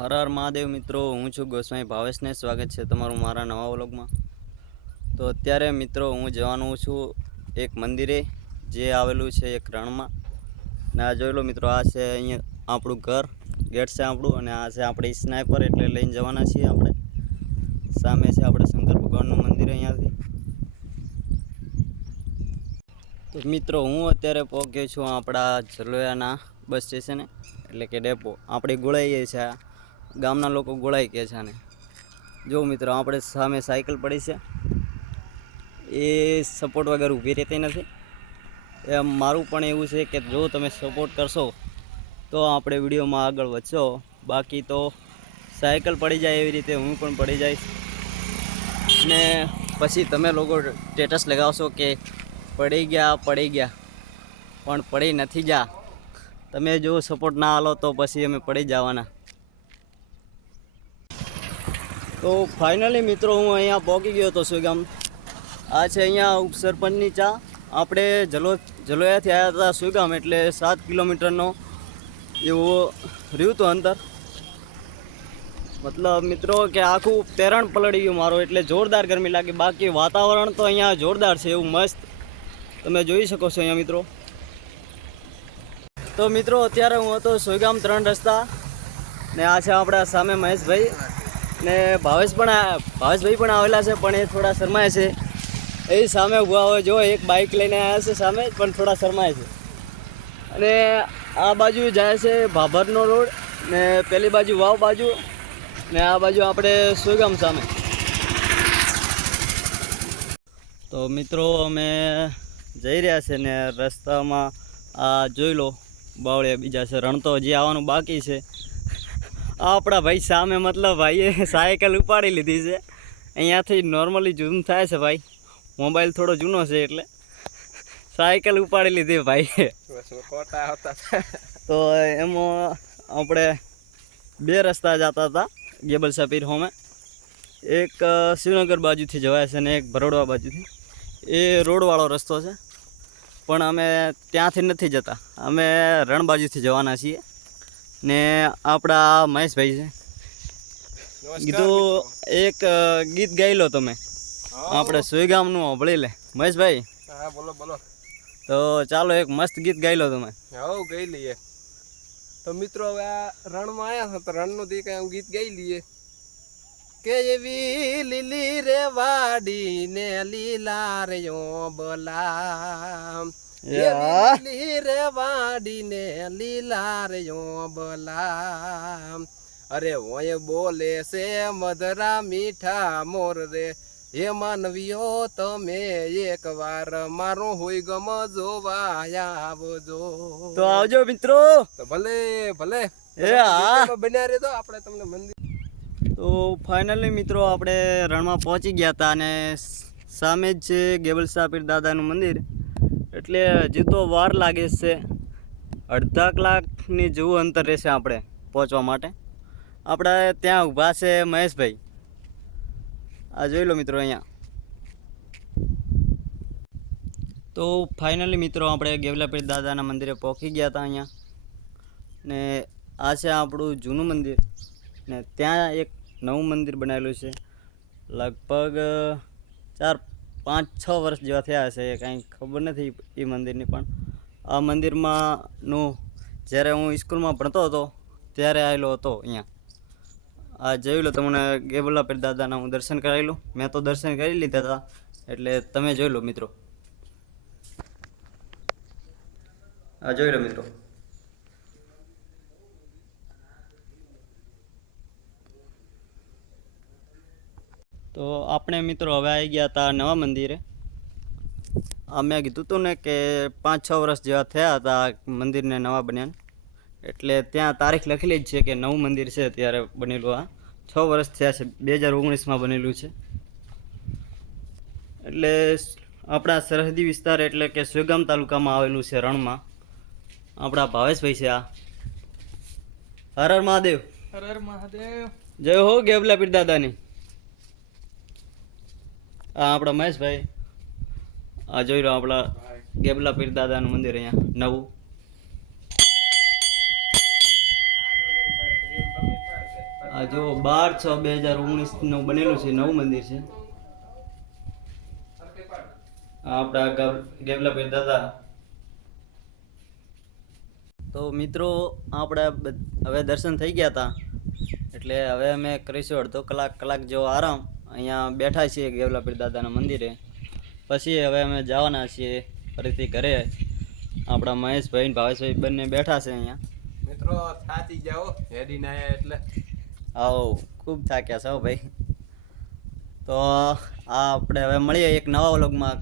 હર હર મહાદેવ મિત્રો, હું છું ગોસ્વામી ભાવેશને સ્વાગત છે તમારું મારા નવા વ્લોગમાં। તો અત્યારે મિત્રો હું જવાનું છું એક મંદિરે જે આવેલું છે એક રણમાં। ને આ જોઈ લો મિત્રો, આ છે અહીંયા આપણું ઘર, ગેટ છે આપણું, અને આ છે આપણી સ્નાઈપર, એટલે લઈને જવાના છીએ આપણે। સામે છે આપણે શંકર ભગવાનનું મંદિર અહીંયાથી। તો મિત્રો હું અત્યારે પહોંચ્યો છું આપણા જલોયાના બસ સ્ટેશને, એટલે કે ડેપો। આપણે ગોળાઈએ છે, ગામના લોકો ગોળાઈ કહે છે આને। જો મિત્રો, આપણે સામે સાયકલ પડી છે, એ સપોર્ટ વગર ઊભી રહેતી નથી। એ મારું પણ એવું છે કે જો તમે સપોર્ટ કરશો તો આપણે વિડીયોમાં આગળ વધશો, બાકી તો સાયકલ પડી જાય એવી રીતે હું પણ પડી જઈશ, ને પછી તમે લોકો સ્ટેટસ લગાવશો કે પડી ગયા, પણ પડી નથી જા। તમે જો સપોર્ટ ના આલો તો પછી અમે પડી જવાના। તો ફાઇનલી મિત્રો હું અહીંયા પહોંચી ગયો હતો સુઈગામ। આ છે અહીંયા ઉપસરપંચની ચા। આપણે જલોયાથી આવ્યા હતા સુઈગામ, એટલે 7 કિલોમીટરનો એવો રહ્યું હતું અંતર। મતલબ મિત્રો કે આખું તેરણ પલળી ગયું મારું, એટલે જોરદાર ગરમી લાગી। બાકી વાતાવરણ તો અહીંયા જોરદાર છે, એવું મસ્ત તમે જોઈ શકો છો અહીંયા મિત્રો। તો મિત્રો અત્યારે હું હતો સુઈગામ 3 રસ્તા, ને આ છે આપણા સામે મહેશભાઈ ને ભાવેશભાઈ પણ આવેલા છે, પણ એ થોડા શરમાય છે। એ સામે ઊભા હોય, જો એક બાઇક લઈને આવ્યા છે સામે, પણ થોડા શરમાય છે। અને આ બાજુ જાય છે ભાભરનો રોડ, ને પેલી બાજુ વાવ બાજુ, ને આ બાજુ આપણે સુઈગામ સામે। તો મિત્રો અમે જઈ રહ્યા છે, ને રસ્તામાં આ જોઈ લો બાવળિયા બીજા છે, રણ તો હજી આવવાનું બાકી છે। આપણા ભાઈ સામે, મતલબ ભાઈએ સાયકલ ઉપાડી લીધી છે। અહીંયાથી નોર્મલી ઝૂમ થાય છે ભાઈ, મોબાઈલ થોડો જૂનો છે એટલે સાયકલ ઉપાડી લીધી ભાઈએ। તો એમાં આપણે 2 રસ્તા જતા હતા ગેબલ સાપીર હોમે, એક શિવનગર બાજુથી જવાય છે ને એક ભરોડવા બાજુથી। એ રોડવાળો રસ્તો છે, પણ અમે ત્યાંથી નથી જતા, અમે રણ બાજુથી જવાના છીએ। ને આપણા મહેશભાઈ છે, કીધું એક ગીત ગાઈ લો તમે, આપણે સુઈગામનું સાંભળી લે મહેશભાઈ। હા બોલો બોલો। તો ચાલો એક મસ્ત ગીત ગાઈ લો તમે। હા ગાઈ લઈએ। તો મિત્રો હવે આ રણમાં આવ્યા હતા, તો રણનું દી કઈ ગીત ગાઈ લઈએ કે એવી લીલી રે વાડી ને લીલા રે બલા, લીલી રે વાડી ને લીલા રે બલા, અરે ઓય બોલે છે મધરા મીઠા મોર રે, હે માનવીઓ તમે એક વાર મારો હોય ગમ જોવા આવજો। તો આવજો મિત્રો। તો ભલે ભલે એ હા બન્યા રે, તો આપણે તમને મંદિર। તો ફાઇનલી મિત્રો આપણે રણમાં પહોંચી ગયા હતા, અને સામે જ છે ગેબલ સાપીર દાદાનું મંદિર, એટલે હજી તો વાર લાગે છે, અડધા કલાકની જેવું અંતર રહેશે આપણે પહોંચવા માટે। આપણે ત્યાં ઊભા છે મહેશભાઈ, આ જોઈ લો મિત્રો અહીંયા। તો ફાઇનલી મિત્રો આપણે ગેબલાપીર દાદાના મંદિરે પહોંચી ગયા હતા અહીંયા, ને આ છે આપણું જૂનું મંદિર, ને ત્યાં એક નવું મંદિર બનાવેલું છે। લગભગ 4-5-6 વર્ષ જેવા થયા હશે, કાંઈ ખબર નથી એ મંદિરની। પણ આ મંદિરમાંનું જ્યારે હું સ્કૂલમાં ભણતો હતો ત્યારે આવેલો હતો અહીંયા। આ જોઈ લો, તમને ગેબલાપીર દાદાના હું દર્શન કરાવેલું, મેં તો દર્શન કરી લીધા હતા, એટલે તમે જોઈ લો મિત્રો। આ જોઈ લો મિત્રો। તો આપણે મિત્રો હવે આવી ગયા હતા નવા મંદિરે। આ મેં કીધું હતું ને કે 5-6 વર્ષ જેવા થયા હતા મંદિરને નવા બન્યા, એટલે ત્યાં તારીખ લખેલી જ છે કે નવું મંદિર છે ત્યારે બનેલું। આ 6 વર્ષ થયા છે, 2019માં બનેલું છે। એટલે આપણા સરહદી વિસ્તાર એટલે કે સુઈગામ તાલુકામાં આવેલું છે રણમાં। આપણા ભાવેશભાઈ છે આ। હર હર મહાદેવ, હર હર મહાદેવ, જય હો ગેબલાપીર દાદાની। આ આપણા મહેશભાઈ, આ જોઈ લો આપણા ગેબલાપીર દાદાનું મંદિર અહીંયા નવું। આ જો 12/6/2019 બનેલું છે, નવું મંદિર છે. આ આપણા ગેવલાપીર દાદા. તો મિત્રો આપણે હવે દર્શન થઈ ગયા હતા, એટલે હવે અમે કરીશું અડધો કલાક જેવો આરામ. અહીંયા બેઠા છીએ ગેવલાપીર દાદાના મંદિરે. પછી હવે અમે જવાના છીએ ફરીથી ઘરે. આપણા મહેશભાઈ ને ભાવેશભાઈ બંને બેઠા છે અહીંયા. મિત્રો થાકી જાઓ હેડીને આયા એટલે. આવો ખૂબ થાક્યા છો ભાઈ. તો આ આપણે હવે મળીએ એક નવા વ્લોગમાં.